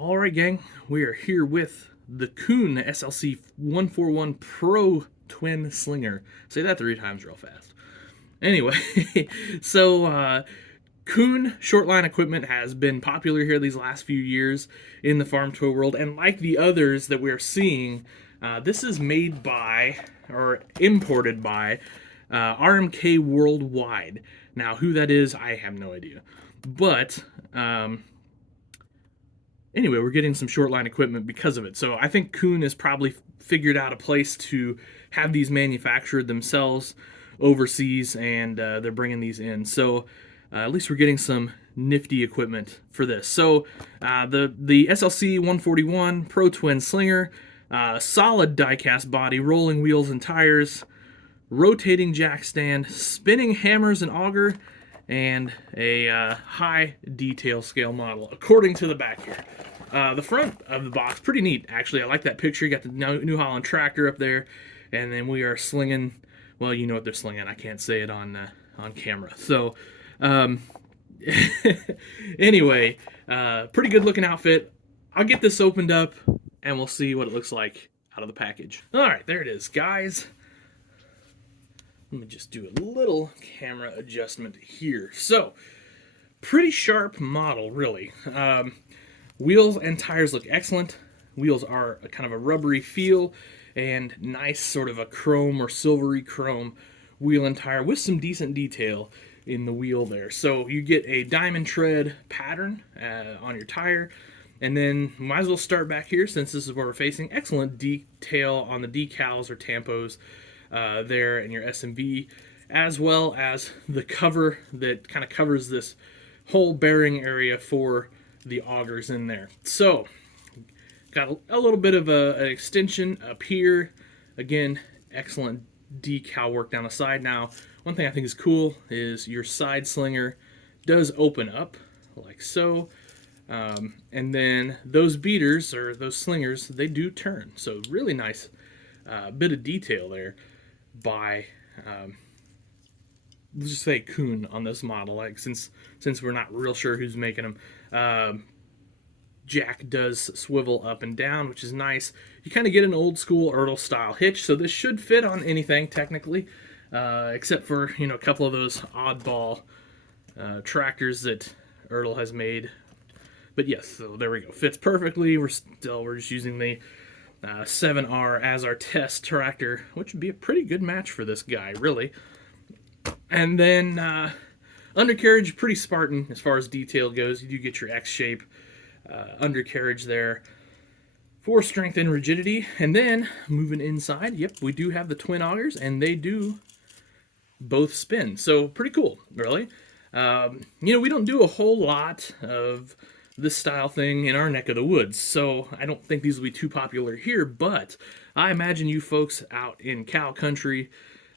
All right, gang, we are here with the Kuhn SLC 141 Pro Twin Slinger. Say that 3 times real fast. Anyway, so Kuhn short line equipment has been popular here these last few years in the farm toy world, and like the others that we're seeing, this is made by or imported by RMK Worldwide. Now, who that is, I have no idea, but anyway, we're getting some short line equipment because of it. So I think Kuhn has probably figured out a place to have these manufactured themselves overseas, and they're bringing these in. So at least we're getting some nifty equipment for this. So the SLC 141 Pro Twin Slinger, solid die-cast body, rolling wheels and tires, rotating jack stand, spinning hammers and auger, and a high detail scale model, according to the back here. The front of the box, pretty neat, actually. I like that picture. You got the New Holland tractor up there, and then we are slinging, well, you know what they're slinging. I can't say it on camera. So, anyway, pretty good looking outfit. I'll get this opened up, and we'll see what it looks like out of the package. All right, there it is, guys. Let me just do a little camera adjustment here. So, pretty sharp model, really. Wheels and tires look excellent. Wheels are a kind of a rubbery feel and nice sort of a chrome or silvery chrome wheel and tire with some decent detail in the wheel there. So you get a diamond tread pattern on your tire, and then might as well start back here since this is where we're facing. Excellent detail on the decals or tampos there in your SMV, as well as the cover that kind of covers this whole bearing area for the augers in there. So got a little bit of an extension up here. Again, excellent decal work down the side. Now, one thing I think is cool is your side slinger does open up like so, and then those beaters or those slingers, they do turn. So really nice bit of detail there by let's just say Kuhn on this model. Like since we're not real sure who's making them, jack does swivel up and down, which is nice. You kind of get an old school Ertl style hitch, so this should fit on anything technically, except for a couple of those oddball tractors that Ertl has made. But yes, so there we go. Fits perfectly. We're just using the 7R as our test tractor, which would be a pretty good match for this guy, really. And then undercarriage, pretty Spartan as far as detail goes. You do get your X-shape undercarriage there for strength and rigidity. And then moving inside, yep, we do have the twin augers, and they do both spin. So pretty cool, really. We don't do a whole lot of this style thing in our neck of the woods, so I don't think these will be too popular here, but I imagine you folks out in cow country,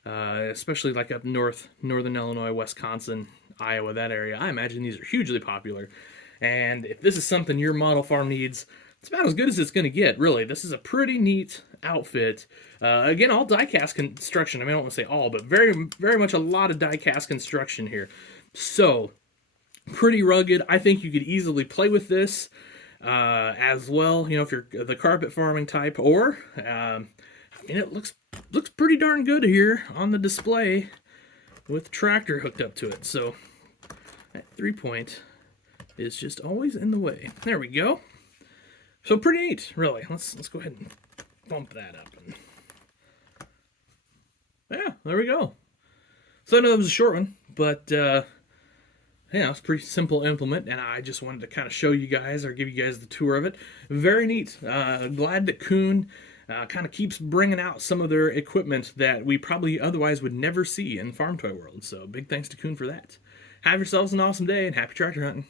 especially like up north, northern Illinois, Wisconsin, Iowa, that area, I imagine these are hugely popular. And if this is something your model farm needs, it's about as good as it's going to get, really. This is a pretty neat outfit. Again, all die-cast construction. I mean, I don't want to say all, but very, very much a lot of die-cast construction here. So, pretty rugged. I think you could easily play with this as well, if you're the carpet farming type, or it looks pretty darn good here on the display with the tractor hooked up to it. So that 3-point is just always in the way. There we go. So pretty neat, really. Let's go ahead and bump that up. Yeah, there we go. So I know that was a short one, but it's a pretty simple implement, and I just wanted to kind of show you guys or give you guys the tour of it. Very neat. Glad that Kuhn kind of keeps bringing out some of their equipment that we probably otherwise would never see in the farm toy world. So big thanks to Kuhn for that. Have yourselves an awesome day, and happy tractor hunting.